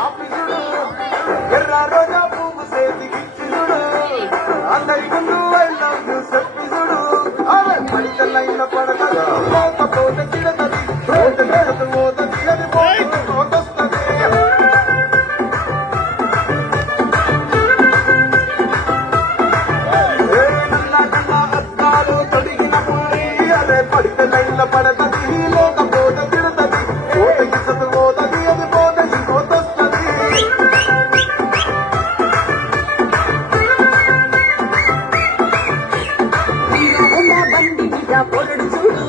ఆఫీసుడు ఎర్ర రోజా పువ్వు సేతికిచ్చుడు అందరి ముందు ఐ లవ్ యూ చెప్పిసుడు అరే పడితలైన పడతది పోత తిడతది పోతది అది పోతొస్తది అద్దాలు తొడిగిన పూరి అదే పడితలైన పడతది పోత తిడతది పోతగిసదు పోతది అది పోతొస్తది బండి మీద పొరడు చూడు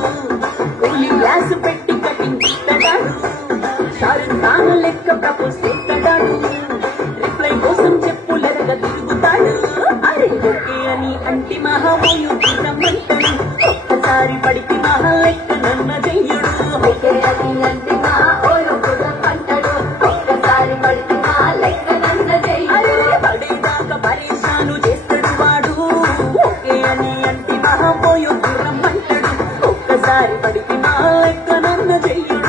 ఉల్లి గ్లాసు పెట్టి కటింగ్ ఇస్తాడు షారుఖ్ ఖాన్ లెక్క ప్రపోజ్ చేస్తాడు రిప్లై కోసం చెప్పులరగా తిరుగుతాడు అరే ఓకే అని అంటి మహామోయు రమ్మంటాడు ఒక్కసారి పడితే మహా లెక్క నన్న చెయ్యడు ఓకే అని అంటి మహామోయు రమ్మంటాడు ఒక్కసారి పడితే మహా లెక్క నన్న చెయ్యడు పడేదాకా పరేషాను చేస్తాడు వాడు ఓకే అని అంటి మహామోయు రమ్మంటాడు ఒక్కసారి పడితే మహా లెక్క నన్న చెయ్యడు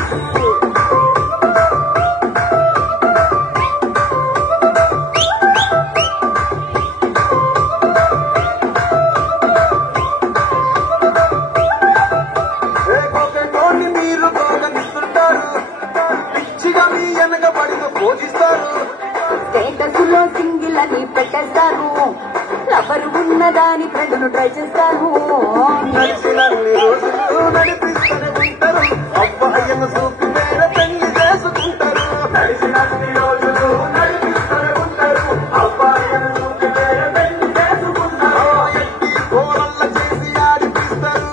మీరు బాగా పిచ్చిగా మీ వెనక పడిన పోషిస్తారు స్టేటస్ లో సింగిల్ అని పెట్టేస్తారు లవరు ఉన్నదాని ఫ్రెండ్ను ట్రై చేస్తారు నడిచినన్ని రోజులు నడిపిస్తూనే ఉంటారు అబ్బాయిను చూపి వేరే పెళ్లి చేసుకుంటారు నడిచినన్ని రోజులు నడిపిస్తూనే ఉంటారు అబ్బాయిను చూపి వేరే పెళ్లి చేసుకుంటారు కోలల్ల చేసి ఆడిపిస్తారు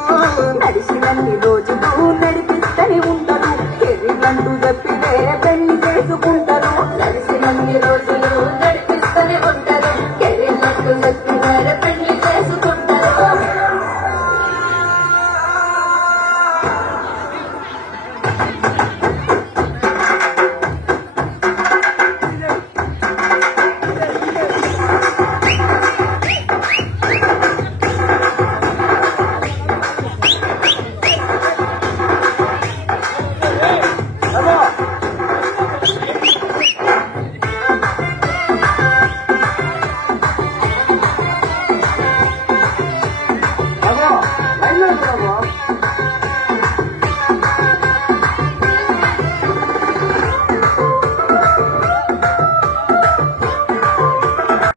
నడిచినన్ని రోజులు నడిపిస్తూనే ఉంటారు కెరీర్లంటూ చెప్పి వేరే పెళ్లి చేసుకుంటారు నడిచినన్ని రోజులు